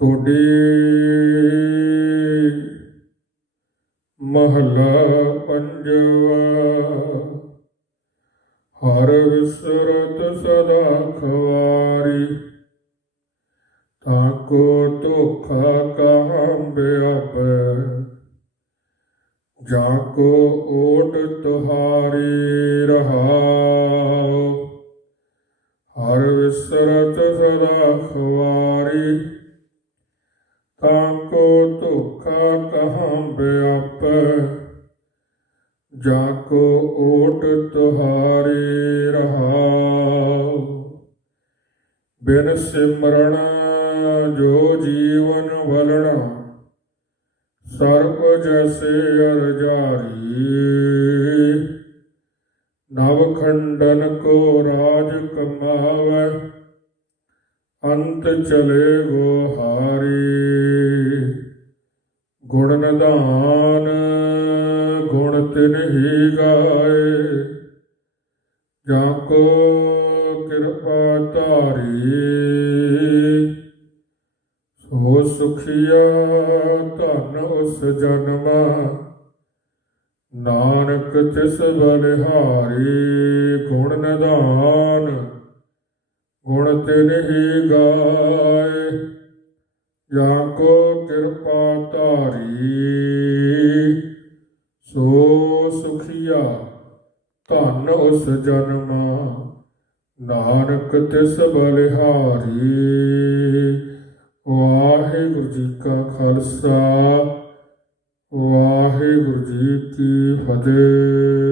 ਟੋਡੀ ਮਹਲਾ ਪੰਜਵਾ। ਹਰ ਵਿਸਰਤ ਸਦਾ ਖਵਾਰੀ ਤਾਕੋ ਧੋਖਾ ਕਹਾਂ ਬਿਆਪੈ। ਜਾ ਕੋ ਓਟ ਤੁਹਾਰੀ ਰਹਾਉ। ਧੋਖਾ ਕਹਾਂ ਬਿਆਪੈ ਜਾ ਕੋ ਓਟ ਤੁਹਾਰੀ ਰਹਾਉ। ਬਿਨ ਸਿਮਰਣ ਜੋ ਜੀਵਨ ਵਲਣਾ, ਸਰਬ ਜੈਸੇ ਅਰਜਾਰੀ। ਨਵ ਖੰਡਨ ਕੋ ਰਾਜ ਕਮਾਵੇ, ਅੰਤ ਚਲੇ ਗੋ ਹਾਰੀ। ਗੁਣ ਨਿਧਾਨ, ਗੁਣ ਤਿਨ ਹੀ ਗਾਏ। ਜਾਂ ਕੋ ਕਿਰਪਾ ਧਾਰੀ, ਸੋ ਸੁਖੀਆ ਧਨ ਉਸ ਜਨਮਾ। ਨਾਨਕ ਤਿਸ ਬਲਿਹਾਰੀ, ਗੁਣ ਨਿਧਾਨ, ਗੁਣ ਤਿਨ ਹੀ ਗਾਏ। ਜਾ ਕੋ ਕਿਰਪਾ ਧਾਰੀ, ਸੋ ਸੁਖੀਆ ਧਨ ਉਸ ਜਨਮਾ, ਨਾਨਕ ਤਿਸ ਬਲਿਹਾਰੀ। ਵਾਹਿਗੁਰੂ ਜੀ ਕਾ ਖਾਲਸਾ, ਵਾਹਿਗੁਰੂ ਜੀ ਕੀ ਫਤਿਹ।